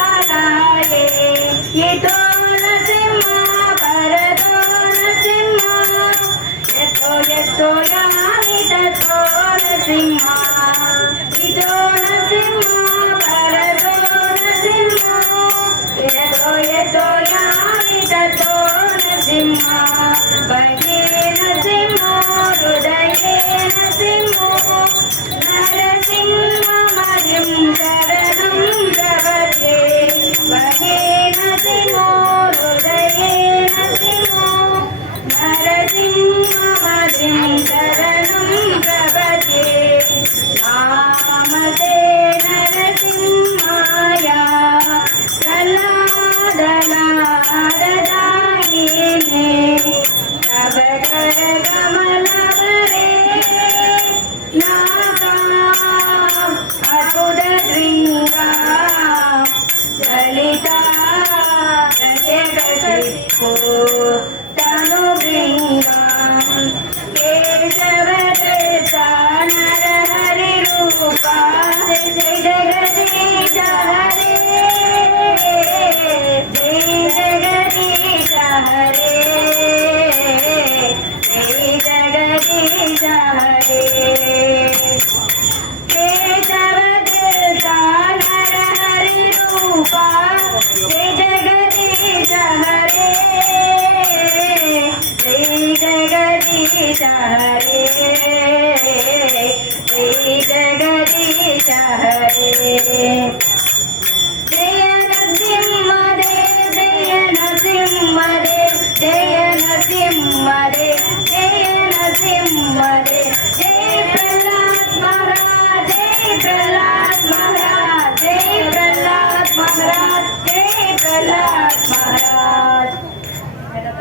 శ్రీలకంకానకాలయే ఇతో నరసింహ పరతో నరసింహ యతో యతో యామి తతో నరసింహ ఇతో నరసింహ పరతో నరసింహ యతో యతో యామి తతో నరసింహ భగే నరసింహ హృదయే నరసింహ నరసింహమయం శరణం ప్రపద్యే భగే నరసింహ హృదయే నరసింహ నరసింహమయం శరణం ప్రపద్యే నామతే నరసింహాయ ప్రహ్లాదనారదాయినే నవకర కమలవరే నాగా అద్భుత శృంగా లలితా రచకో తను బృంగా కేశవదత్త నరహరి రూపా జయ జగదీశ హరే జయ జగదీశ హరే జయ జగదీశ హరే కేశవదత్త నరహరి రూపా జయ జగదీశ హరే జయ జగదీశ హరే జయ జగదీశ హరే జయ నరసింహదేవ్ జయ నరసింహదేవ్ జయ నరసింహదేవ్ జయ నరసింహదేవ్